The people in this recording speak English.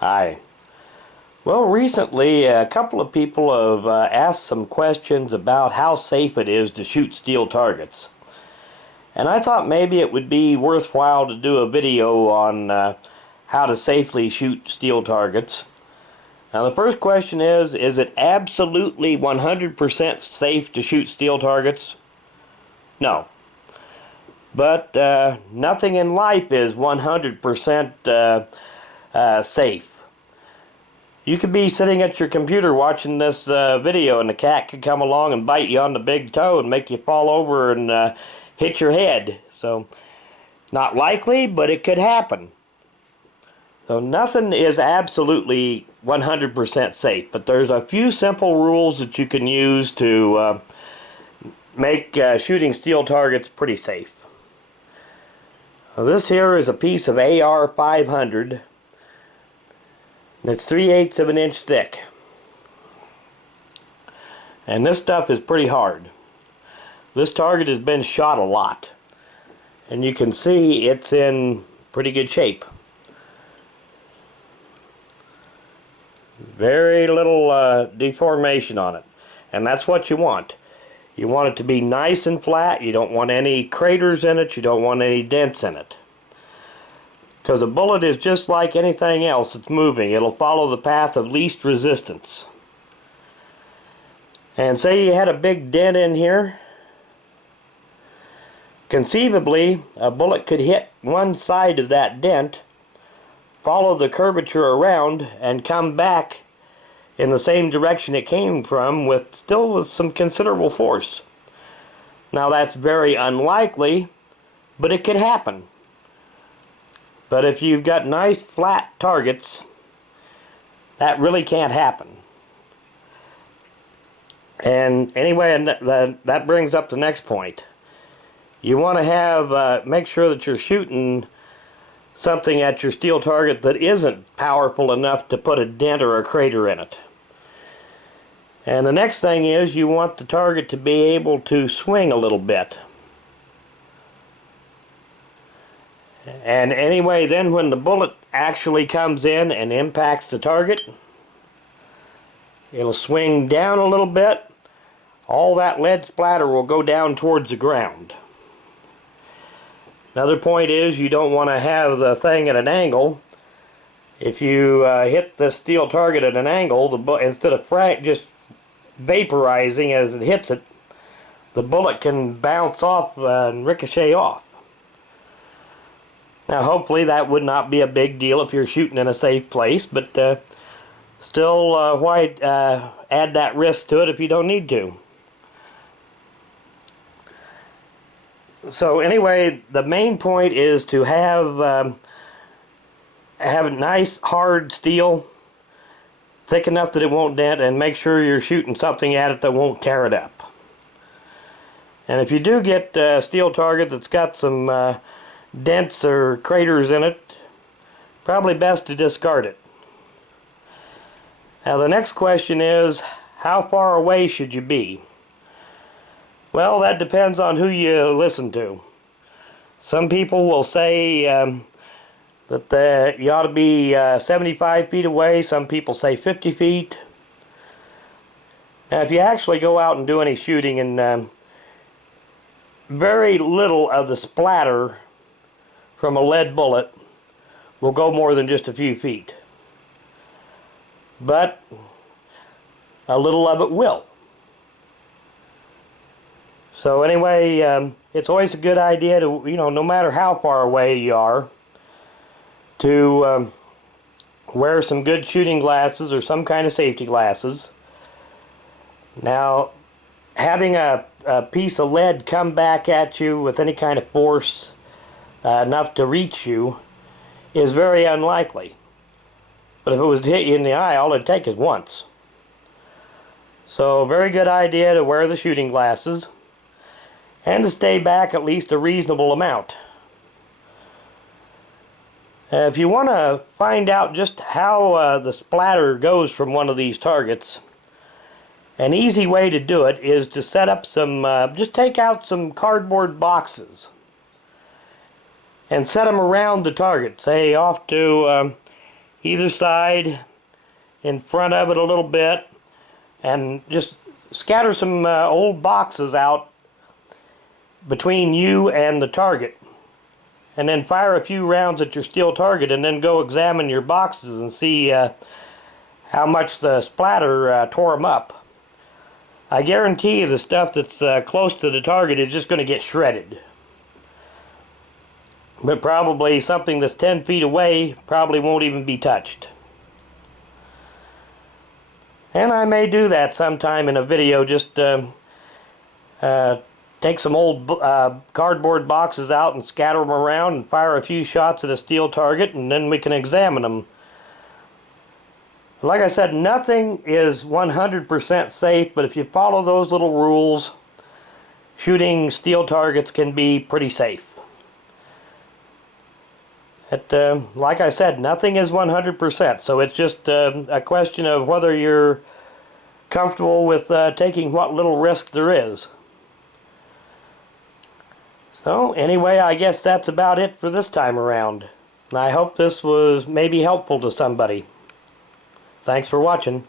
Hi. Well, recently a couple of people have asked some questions about how safe it is to shoot steel targets. And I thought maybe it would be worthwhile to do a video on how to safely shoot steel targets. Now the first question is it absolutely 100% safe to shoot steel targets? No. But nothing in life is 100% safe. You could be sitting at your computer watching this video and the cat could come along and bite you on the big toe and make you fall over and hit your head. So, not likely, but it could happen. So nothing is absolutely 100% safe, but there's a few simple rules that you can use to make shooting steel targets pretty safe. Now, this here is a piece of AR 500. And it's 3/8 of an inch thick. And this stuff is pretty hard. This target has been shot a lot. And you can see it's in pretty good shape. Very little deformation on it. And that's what you want. You want it to be nice and flat. You don't want any craters in it. You don't want any dents in it. Because a bullet is just like anything else that's moving. It'll follow the path of least resistance. And say you had a big dent in here. Conceivably, a bullet could hit one side of that dent, follow the curvature around, and come back in the same direction it came from with some considerable force. Now that's very unlikely, but it could happen. But if you've got nice flat targets, that really can't happen. And anyway, that brings up the next point. You want to have make sure that you're shooting something at your steel target that isn't powerful enough to put a dent or a crater in it. And the next thing is you want the target to be able to swing a little bit. And anyway, then when the bullet actually comes in and impacts the target, it'll swing down a little bit. All that lead splatter will go down towards the ground. Another point is you don't want to have the thing at an angle. If you hit the steel target at an angle, instead of just vaporizing as it hits it, the bullet can bounce off and ricochet off. Now hopefully that would not be a big deal if you're shooting in a safe place, but still why add that risk to it if you don't need to? So anyway, the main point is to have nice hard steel, thick enough that it won't dent, and make sure you're shooting something at it that won't tear it up. And if you do get a steel target that's got some dents or craters in it, probably best to discard it. Now the next question is, how far away should you be? Well, that depends on who you listen to. Some people will say that you ought to be 75 feet away. Some people say 50 feet. Now if you actually go out and do any shooting, and very little of the splatter from a lead bullet will go more than just a few feet. But a little of it will. So anyway, it's always a good idea to, no matter how far away you are, to wear some good shooting glasses or some kind of safety glasses. Now, having a piece of lead come back at you with any kind of force enough to reach you is very unlikely. But if it was to hit you in the eye, all it'd take is once. So very good idea to wear the shooting glasses and to stay back at least a reasonable amount. If you want to find out just how the splatter goes from one of these targets, an easy way to do it is to set up some, just take out some cardboard boxes and set them around the target, say off to either side, in front of it a little bit, and just scatter some old boxes out between you and the target. And then fire a few rounds at your steel target, and then go examine your boxes and see how much the splatter tore them up. I guarantee you the stuff that's close to the target is just going to get shredded. But probably something that's 10 feet away probably won't even be touched. And I may do that sometime in a video, just take some old cardboard boxes out and scatter them around and fire a few shots at a steel target, and then we can examine them. Like I said, nothing is 100% safe, but if you follow those little rules, shooting steel targets can be pretty safe. Like I said, nothing is 100%, so it's just a question of whether you're comfortable with taking what little risk there is. So anyway, I guess that's about it for this time around. And I hope this was maybe helpful to somebody. Thanks for watching.